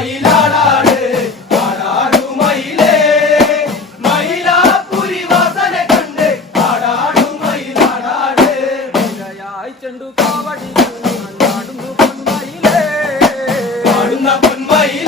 മയിലാടാട് ആടാടു മയിലേ മയിലാപ്പുരി വാസന കണ്ട് ആടാടു മയിലാടാട് മയിലായി ചെണ്ടു കാവടി ആടുന്നു പൊന്മയിലേ ആടുന്ന പൊന്മയിലേ